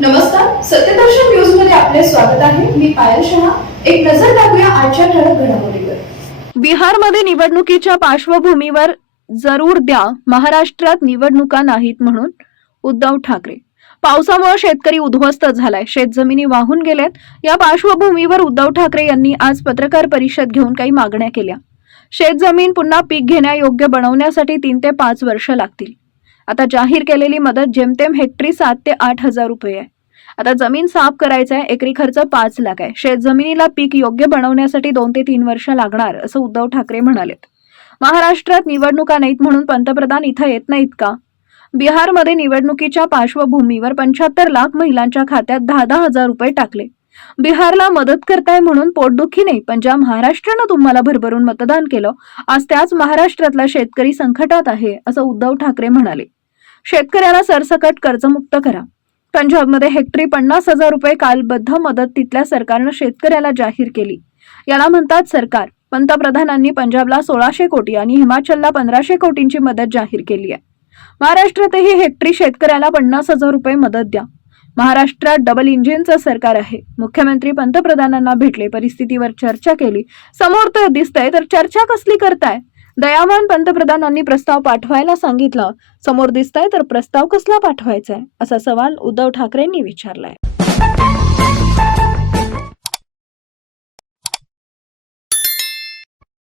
नमस्कार सत्यदर्शन न्यूजमध्ये आपले स्वागत आहे. मी पायल शहा. एक नजर टाकूया आजच्या ठळक घडामोडीवर. बिहारमध्ये निवडणुकीच्या पार्श्वभूमीवर जरूर द्या महाराष्ट्रात निवडणुका नाहीत म्हणून उद्धव ठाकरे. पावसामुळे शेतकरी उद्ध्वस्त झालाय. शेतजमिनी वाहून गेल्यात. या पार्श्वभूमीवर उद्धव ठाकरे यांनी आज पत्रकार परिषद घेऊन काही मागण्या केल्या. शेतजमीन पुन्हा पीक घेण्यायोग्य बनवण्यासाठी तीन ते पाच वर्ष लागतील. आता जाहीर केलेली मदत जेमतेम हेक्टरी सात ते आठ हजार रुपये आहे. आता जमीन साफ करायचं आहे एकरी खर्च पाच लाख आहे. शेत जमिनीला पीक योग्य बनवण्यासाठी दोन ते तीन वर्ष लागणार असं उद्धव ठाकरे म्हणालेत. महाराष्ट्रात निवडणुका नाहीत म्हणून पंतप्रधान इथं येत नाहीत का? बिहारमध्ये निवडणुकीच्या पार्श्वभूमीवर पंच्याहत्तर लाख महिलांच्या खात्यात दहा दहा हजार रुपये टाकले. बिहारला मदत करताय म्हणून पोटदुखी नाही पण ज्या महाराष्ट्रानं तुम्हाला भरभरून मतदान केलं आज त्याच महाराष्ट्रातला शेतकरी संकटात आहे असं उद्धव ठाकरे म्हणाले. शेतकऱ्याला सरसकट कर्जमुक्त करा. पंजाबमध्ये हेक्टरी पन्नास हजार रुपये कालबद्ध मदत तिथल्या सरकारनं शेतकऱ्याला जाहीर केली. याला म्हणतात सरकार. पंतप्रधानांनी पंजाबला सोळाशे कोटी आणि हिमाचलला पंधराशे कोटींची मदत जाहीर केली आहे. महाराष्ट्रातही हेक्टरी शेतकऱ्याला पन्नास हजार रुपये मदत द्या. महाराष्ट्रात डबल इंजिनचं सरकार आहे. मुख्यमंत्री पंतप्रधानांना भेटले परिस्थितीवर चर्चा केली. समोर तर दिसतंय तर चर्चा कसली करताय? दयावान पंतप्रधानांनी प्रस्ताव पाठवायला सांगितलं. समोर दिसतंय तर प्रस्ताव कसला पाठवायचा आहे असा सवाल उद्धव ठाकरेंनी विचारलाय.